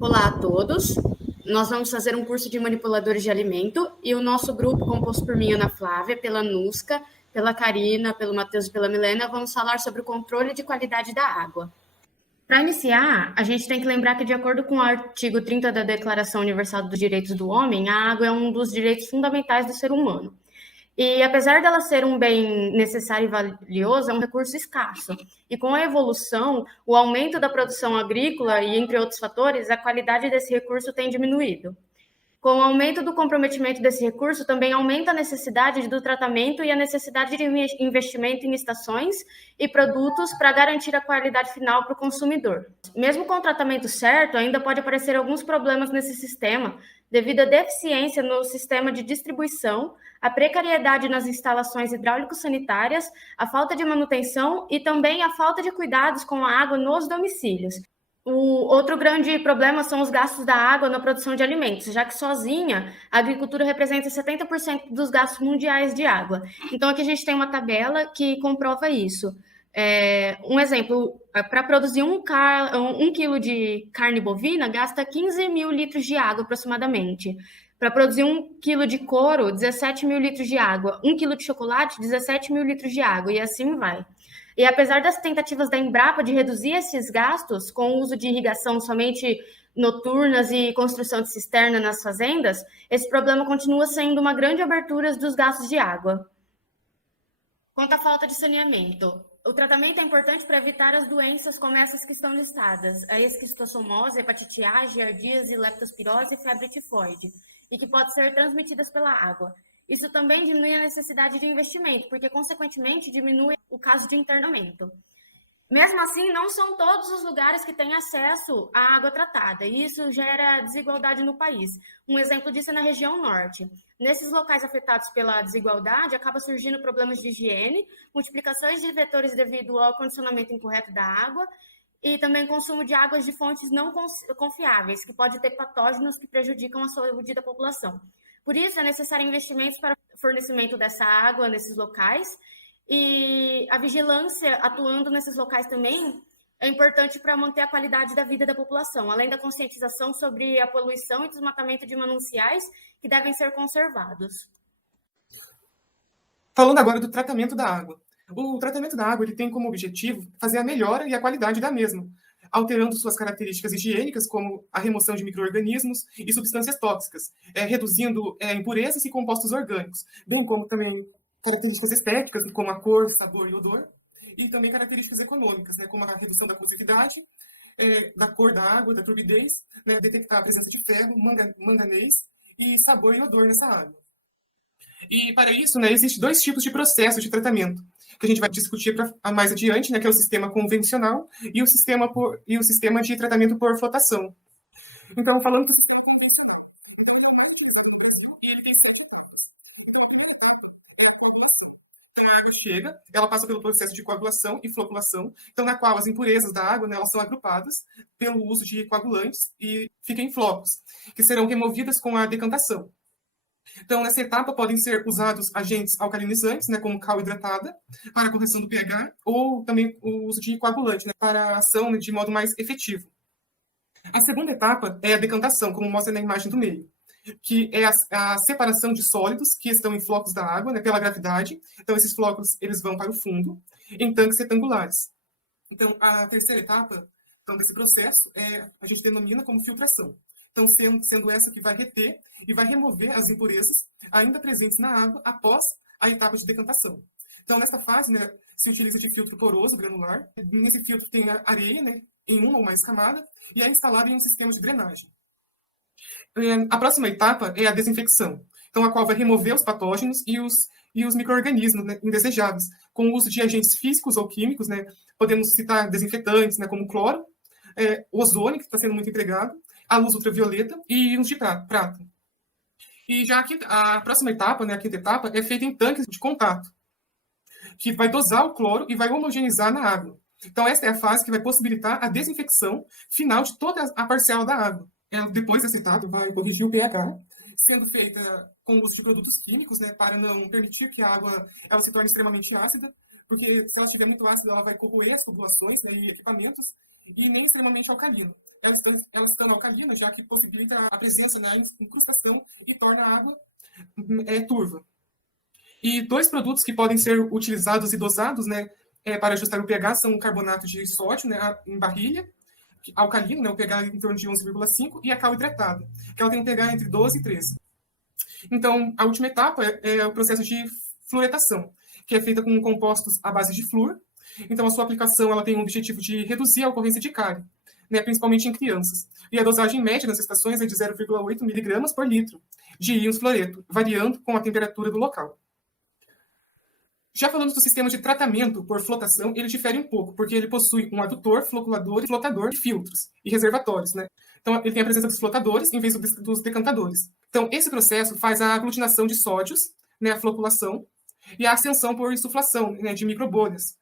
Olá a todos. Nós vamos fazer um curso de manipuladores de alimento e o nosso grupo, composto por mim, Ana Flávia, pela Nusca, pela Karina, pelo Matheus e pela Milena, vamos falar sobre o controle de qualidade da água. Para iniciar, a gente tem que lembrar que, de acordo com o artigo 30 da Declaração Universal dos Direitos do Homem, a água é um dos direitos fundamentais do ser humano. E, apesar dela ser um bem necessário e valioso, é um recurso escasso. E com a evolução, o aumento da produção agrícola e, entre outros fatores, a qualidade desse recurso tem diminuído. Com o aumento do comprometimento desse recurso, também aumenta a necessidade do tratamento e a necessidade de investimento em estações e produtos para garantir a qualidade final para o consumidor. Mesmo com o tratamento certo, ainda pode aparecer alguns problemas nesse sistema, devido à deficiência no sistema de distribuição, a precariedade nas instalações hidráulico-sanitárias, a falta de manutenção e também a falta de cuidados com a água nos domicílios. O outro grande problema são os gastos da água na produção de alimentos, já que sozinha a agricultura representa 70% dos gastos mundiais de água. Então, aqui a gente tem uma tabela que comprova isso. Um exemplo, para produzir um quilo de carne bovina, gasta 15 mil litros de água aproximadamente. Para produzir 1 quilo de couro, 17 mil litros de água. 1 quilo de chocolate, 17 mil litros de água, e assim vai. E apesar das tentativas da Embrapa de reduzir esses gastos com o uso de irrigação somente noturnas e construção de cisterna nas fazendas, esse problema continua sendo uma grande abertura dos gastos de água. Quanto à falta de saneamento, o tratamento é importante para evitar as doenças como essas que estão listadas, a esquistossomose, hepatite A, giardíase, leptospirose e febre tifoide, e que podem ser transmitidas pela água. Isso também diminui a necessidade de investimento, porque, consequentemente, diminui o caso de internamento. Mesmo assim, não são todos os lugares que têm acesso à água tratada, e isso gera desigualdade no país. Um exemplo disso é na região norte. Nesses locais afetados pela desigualdade, acaba surgindo problemas de higiene, multiplicações de vetores devido ao condicionamento incorreto da água, e também consumo de águas de fontes não confiáveis, que pode ter patógenos que prejudicam a saúde da população. Por isso, é necessário investimentos para o fornecimento dessa água nesses locais, e a vigilância atuando nesses locais também é importante para manter a qualidade da vida da população, além da conscientização sobre a poluição e desmatamento de mananciais que devem ser conservados. Falando agora do tratamento da água. O tratamento da água ele tem como objetivo fazer a melhora e a qualidade da mesma, alterando suas características higiênicas, como a remoção de micro-organismos e substâncias tóxicas, reduzindo impurezas e compostos orgânicos, bem como também características estéticas, como a cor, sabor e odor, e também características econômicas, como a redução da corrosividade, da cor da água, da turbidez, detectar a presença de ferro, manganês e sabor e odor nessa água. E para isso, existem dois tipos de processo de tratamento, que a gente vai discutir mais adiante, que é o sistema convencional e o sistema de tratamento por flotação. Então, falando do sistema convencional, então ele é o mais utilizado no Brasil e ele tem 7 etapas. Então, a primeira etapa é a coagulação. Então, a água chega, ela passa pelo processo de coagulação e floculação, então na qual as impurezas da água elas são agrupadas pelo uso de coagulantes e ficam em flocos, que serão removidas com a decantação. Então, nessa etapa, podem ser usados agentes alcalinizantes, como cal hidratada, para a correção do pH, ou também o uso de coagulante, para a ação de modo mais efetivo. A segunda etapa é a decantação, como mostra na imagem do meio, que é a separação de sólidos que estão em flocos da água, pela gravidade. Então, esses flocos eles vão para o fundo, em tanques retangulares. Então, a terceira etapa desse processo a gente denomina como filtração. Então, sendo essa que vai reter e vai remover as impurezas ainda presentes na água após a etapa de decantação. Então, nessa fase, se utiliza de filtro poroso, granular. Nesse filtro tem areia, em uma ou mais camadas, e é instalado em um sistema de drenagem. A próxima etapa é a desinfecção, então a qual vai remover os patógenos e os micro-organismos indesejáveis, com o uso de agentes físicos ou químicos, podemos citar desinfetantes, como cloro, ozônio, que está sendo muito empregado, a luz ultravioleta e uns de prata. E já a próxima etapa, a quinta etapa, é feita em tanques de contato, que vai dosar o cloro e vai homogeneizar na água. Então, esta é a fase que vai possibilitar a desinfecção final de toda a parcela da água. Depois dessa etapa, vai corrigir o pH, sendo feita com o uso de produtos químicos, para não permitir que a água ela se torne extremamente ácida, porque se ela estiver muito ácida, ela vai corroer as tubulações e equipamentos, e nem extremamente alcalina, elas estão alcalinas, já que possibilita a presença na incrustação e torna a água turva. E 2 produtos que podem ser utilizados e dosados, né, para ajustar o pH são o carbonato de sódio, né, em barrilha, alcalino, né, o pH em torno de 11,5, e a cal hidratada, que ela tem um pH entre 12 e 13. Então, a última etapa é o processo de fluoretação, que é feita com compostos à base de flúor. Então, a sua aplicação ela tem o objetivo de reduzir a ocorrência de cárie, né, principalmente em crianças. E a dosagem média nas estações é de 0,8 miligramas por litro de íons fluoreto, variando com a temperatura do local. Já falando do sistema de tratamento por flotação, ele difere um pouco, porque ele possui um adutor, floculador e flotador de filtros e reservatórios, né? Então, ele tem a presença dos flotadores em vez dos decantadores. Então, esse processo faz a aglutinação de sódios, né, a floculação, e a ascensão por insuflação, né, de microbolhas.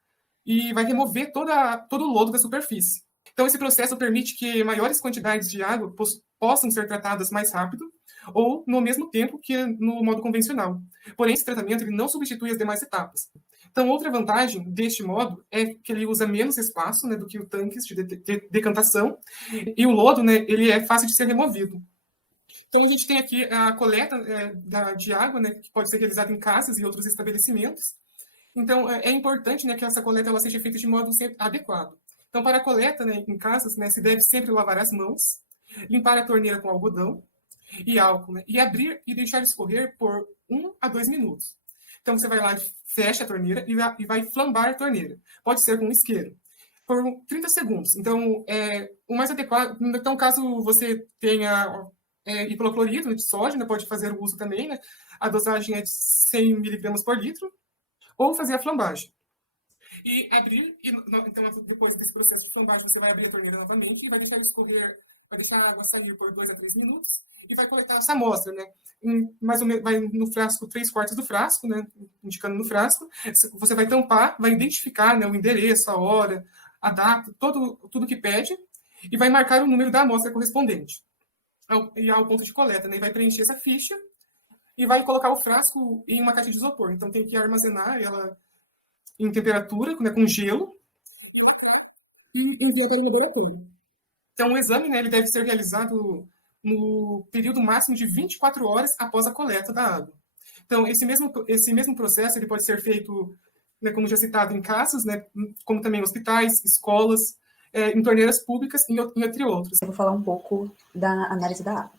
E vai remover todo o lodo da superfície. Então, esse processo permite que maiores quantidades de água possam ser tratadas mais rápido ou no mesmo tempo que no modo convencional. Porém, esse tratamento ele não substitui as demais etapas. Então, outra vantagem deste modo é que ele usa menos espaço, né, do que o tanques de decantação, e o lodo, né, ele é fácil de ser removido. Então, a gente tem aqui a coleta de água, né, que pode ser realizada em casas e outros estabelecimentos. Então, é importante, né, que essa coleta ela seja feita de modo adequado. Então, para a coleta, né, em casas, né, se deve sempre lavar as mãos, limpar a torneira com algodão e álcool, né, e abrir e deixar escorrer por 1 a 2 minutos. Então, você vai lá, fecha a torneira e vai flambar a torneira. Pode ser com um isqueiro, por 30 segundos. Então, o mais adequado... Então, caso você tenha hipoclorito de sódio, né, pode fazer o uso também, né? A dosagem é de 100 miligramas por litro, ou fazer a flambagem. E abrir, então, depois desse processo de flambagem, você vai abrir a torneira novamente e vai deixar escorrer, vai deixar a água sair por 2 a 3 minutos e vai coletar essa amostra, né? Mais ou menos, vai no frasco, 3/4 do frasco, né? Indicando no frasco. Você vai tampar, vai identificar, né, o endereço, a hora, a data, tudo que pede, e vai marcar o número da amostra correspondente ao ponto de coleta, né? E vai preencher essa ficha e vai colocar o frasco em uma caixa de isopor. Então, tem que armazenar ela em temperatura, né, com gelo, e enviar para o laboratório. Então, o exame, né, ele deve ser realizado no período máximo de 24 horas após a coleta da água. Então, esse mesmo processo ele pode ser feito, né, como já citado, em casas, né, como também em hospitais, escolas, em torneiras públicas, entre outros. Eu vou falar um pouco da análise da água.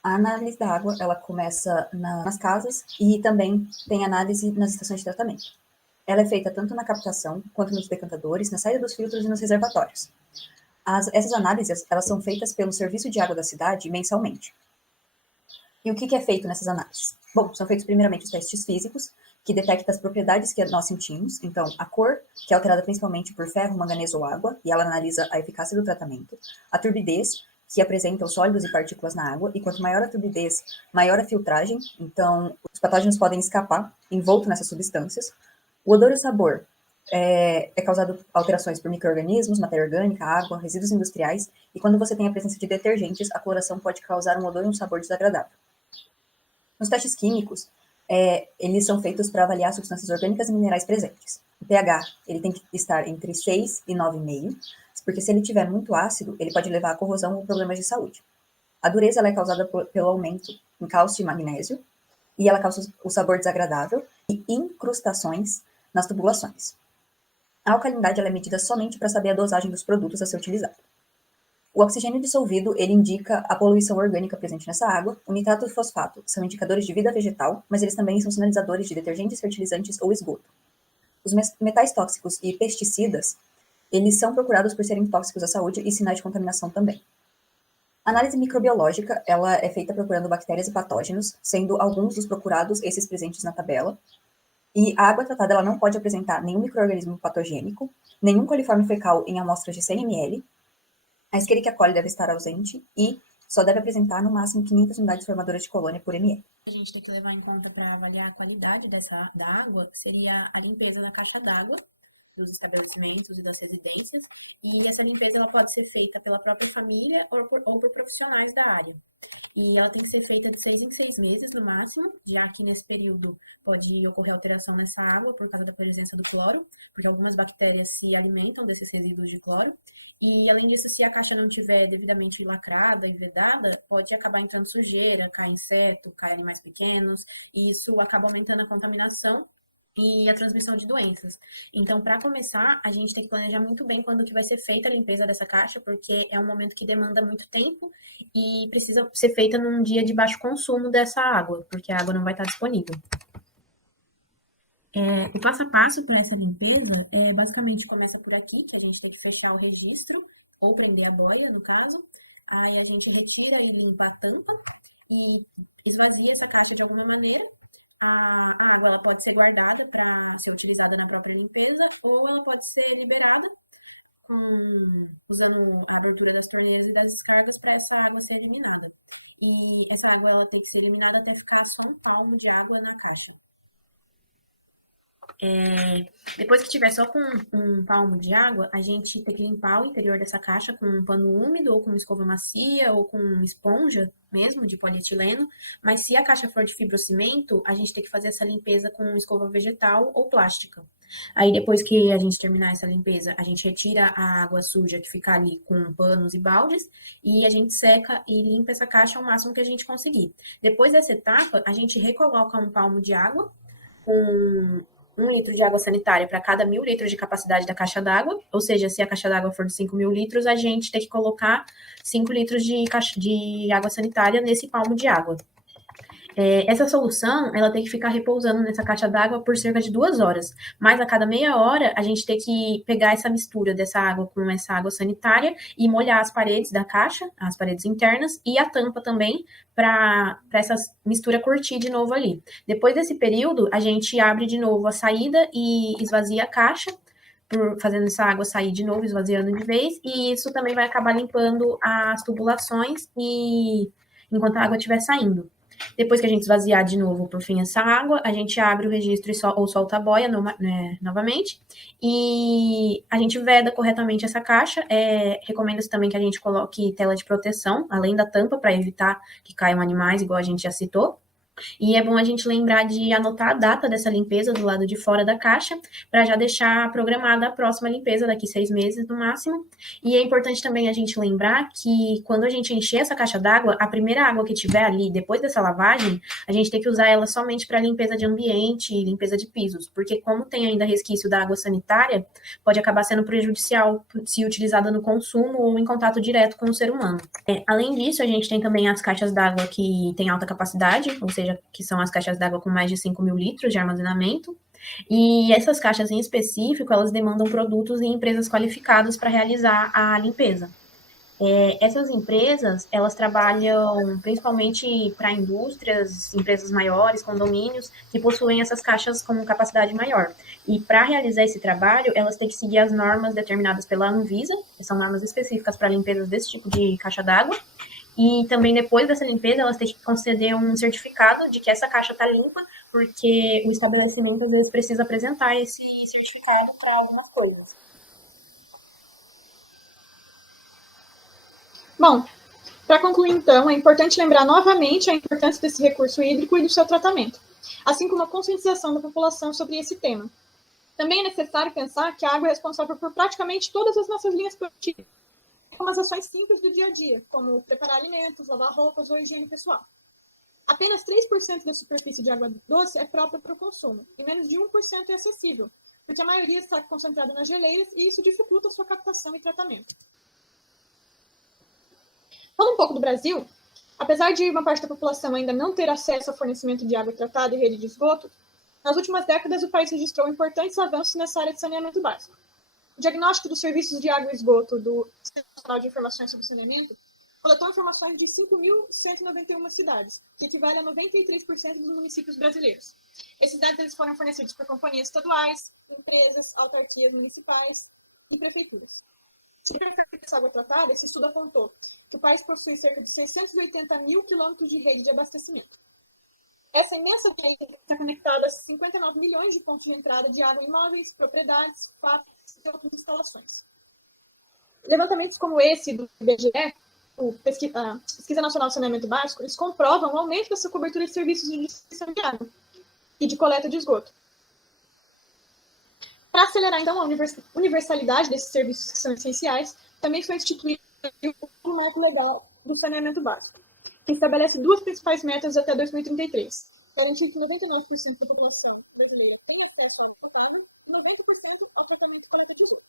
A análise da água, ela começa nas casas e também tem análise nas estações de tratamento. Ela é feita tanto na captação, quanto nos decantadores, na saída dos filtros e nos reservatórios. Essas análises, elas são feitas pelo Serviço de Água da cidade mensalmente. E o que é feito nessas análises? Bom, são feitos primeiramente os testes físicos, que detectam as propriedades que nós sentimos. Então, a cor, que é alterada principalmente por ferro, manganês ou água, e ela analisa a eficácia do tratamento. A turbidez, que apresenta os sólidos e partículas na água, e quanto maior a turbidez, maior a filtragem, então os patógenos podem escapar envolto nessas substâncias. O odor e o sabor é causado alterações por micro-organismos, matéria orgânica, água, resíduos industriais, e quando você tem a presença de detergentes, a coloração pode causar um odor e um sabor desagradável. Nos testes químicos, eles são feitos para avaliar substâncias orgânicas e minerais presentes. O pH ele tem que estar entre 6 e 9,5, porque se ele estiver muito ácido, ele pode levar a corrosão ou problemas de saúde. A dureza ela é causada pelo aumento em cálcio e magnésio, e ela causa o sabor desagradável e incrustações nas tubulações. A alcalinidade ela é medida somente para saber a dosagem dos produtos a ser utilizado. O oxigênio dissolvido, ele indica a poluição orgânica presente nessa água. O nitrato e o fosfato são indicadores de vida vegetal, mas eles também são sinalizadores de detergentes, fertilizantes ou esgoto. Os metais tóxicos e pesticidas, eles são procurados por serem tóxicos à saúde e sinais de contaminação também. A análise microbiológica, ela é feita procurando bactérias e patógenos, sendo alguns dos procurados esses presentes na tabela. E a água tratada ela não pode apresentar nenhum micro-organismo patogênico, nenhum coliforme fecal em amostras de 100 ml. A Escherichia coli deve estar ausente e só deve apresentar no máximo 500 unidades formadoras de colônia por ml. A gente tem que levar em conta para avaliar a qualidade da água, seria a limpeza da caixa d'água dos estabelecimentos e das residências, e essa limpeza ela pode ser feita pela própria família ou por profissionais da área. E ela tem que ser feita de 6 em 6 meses no máximo, já que nesse período pode ocorrer alteração nessa água por causa da presença do cloro, porque algumas bactérias se alimentam desses resíduos de cloro. E, além disso, se a caixa não tiver devidamente lacrada e vedada, pode acabar entrando sujeira, cai inseto, cai animais pequenos, e isso acaba aumentando a contaminação e a transmissão de doenças. Então, para começar, a gente tem que planejar muito bem quando que vai ser feita a limpeza dessa caixa, porque é um momento que demanda muito tempo e precisa ser feita num dia de baixo consumo dessa água, porque a água não vai estar disponível. O passo a passo para essa limpeza basicamente começa por aqui, que a gente tem que fechar o registro, ou prender a boia, no caso. Aí a gente retira e limpa a tampa e esvazia essa caixa de alguma maneira. A água ela pode ser guardada para ser utilizada na própria limpeza, ou ela pode ser liberada usando a abertura das torneiras e das descargas para essa água ser eliminada. E essa água ela tem que ser eliminada até ficar só um palmo de água na caixa. Depois que tiver só com um palmo de água, a gente tem que limpar o interior dessa caixa com um pano úmido, ou com uma escova macia, ou com uma esponja mesmo, de polietileno. Mas se a caixa for de fibrocimento, a gente tem que fazer essa limpeza com escova vegetal ou plástica. Aí depois que a gente terminar essa limpeza, a gente retira a água suja que fica ali com panos e baldes, e a gente seca e limpa essa caixa ao máximo que a gente conseguir. Depois dessa etapa, a gente recoloca um palmo de água com 1 litro de água sanitária para cada 1.000 litros de capacidade da caixa d'água, ou seja, se a caixa d'água for de 5.000 litros, a gente tem que colocar 5 litros de água sanitária nesse palmo de água. Essa solução, ela tem que ficar repousando nessa caixa d'água por cerca de 2 horas, mas a cada meia hora a gente tem que pegar essa mistura dessa água com essa água sanitária e molhar as paredes da caixa, as paredes internas e a tampa também, para essa mistura curtir de novo ali. Depois desse período, a gente abre de novo a saída e esvazia a caixa, fazendo essa água sair de novo, esvaziando de vez, e isso também vai acabar limpando as tubulações enquanto a água estiver saindo. Depois que a gente esvaziar de novo, por fim, essa água, a gente abre o registro ou solta a boia novamente, e a gente veda corretamente essa caixa. Recomenda-se também que a gente coloque tela de proteção, além da tampa, para evitar que caiam animais, igual a gente já citou. E é bom a gente lembrar de anotar a data dessa limpeza do lado de fora da caixa, para já deixar programada a próxima limpeza daqui 6 meses no máximo. E é importante também a gente lembrar que quando a gente encher essa caixa d'água, a primeira água que tiver ali, depois dessa lavagem, a gente tem que usar ela somente para limpeza de ambiente e limpeza de pisos, porque como tem ainda resquício da água sanitária, pode acabar sendo prejudicial se utilizada no consumo ou em contato direto com o ser humano. Além disso, a gente tem também as caixas d'água que têm alta capacidade, ou seja, que são as caixas d'água com mais de 5.000 litros de armazenamento. E essas caixas em específico, elas demandam produtos e empresas qualificadas para realizar a limpeza. Essas empresas, elas trabalham principalmente para indústrias, empresas maiores, condomínios, que possuem essas caixas com capacidade maior. E para realizar esse trabalho, elas têm que seguir as normas determinadas pela Anvisa, que são normas específicas para limpezas desse tipo de caixa d'água. E também, depois dessa limpeza, elas têm que conceder um certificado de que essa caixa está limpa, porque o estabelecimento, às vezes, precisa apresentar esse certificado para algumas coisas. Bom, para concluir, então, é importante lembrar novamente a importância desse recurso hídrico e do seu tratamento, assim como a conscientização da população sobre esse tema. Também é necessário pensar que a água é responsável por praticamente todas as nossas linhas produtivas, como as ações simples do dia a dia, como preparar alimentos, lavar roupas ou higiene pessoal. Apenas 3% da superfície de água doce é própria para o consumo, e menos de 1% é acessível, porque a maioria está concentrada nas geleiras e isso dificulta a sua captação e tratamento. Falando um pouco do Brasil, apesar de uma parte da população ainda não ter acesso ao fornecimento de água tratada e rede de esgoto, nas últimas décadas o país registrou importantes avanços nessa área de saneamento básico. O diagnóstico dos serviços de água e esgoto do Sistema Nacional de Informações sobre Saneamento coletou informações de 5.191 cidades, que equivale a 93% dos municípios brasileiros. Esses dados eles foram fornecidos por companhias estaduais, empresas, autarquias municipais e prefeituras. Sobre a água tratada, esse estudo apontou que o país possui cerca de 680 mil quilômetros de rede de abastecimento. Essa imensa rede está conectada a 59 milhões de pontos de entrada de água em imóveis, propriedades, fábricas e outras instalações. Levantamentos como esse do IBGE, a Pesquisa Nacional de Saneamento Básico, eles comprovam o aumento dessa cobertura de serviços de distribuição de água e de coleta de esgoto. Para acelerar, então, a universalidade desses serviços que são essenciais, também foi instituído o marco legal do saneamento básico, que estabelece duas principais metas até 2033. Garantir que 99% da população brasileira tenha acesso à água potável e 90% ao tratamento coleta de esgoto.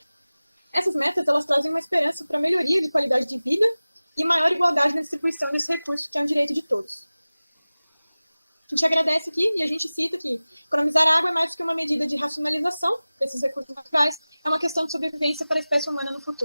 Essas metas, elas trazem uma esperança para melhoria de qualidade de vida e maior igualdade na distribuição desses recursos que é um direito de todos. A gente agradece aqui e a gente cita que economizar água mais que uma medida de racionalização desses recursos naturais é uma questão de sobrevivência para a espécie humana no futuro.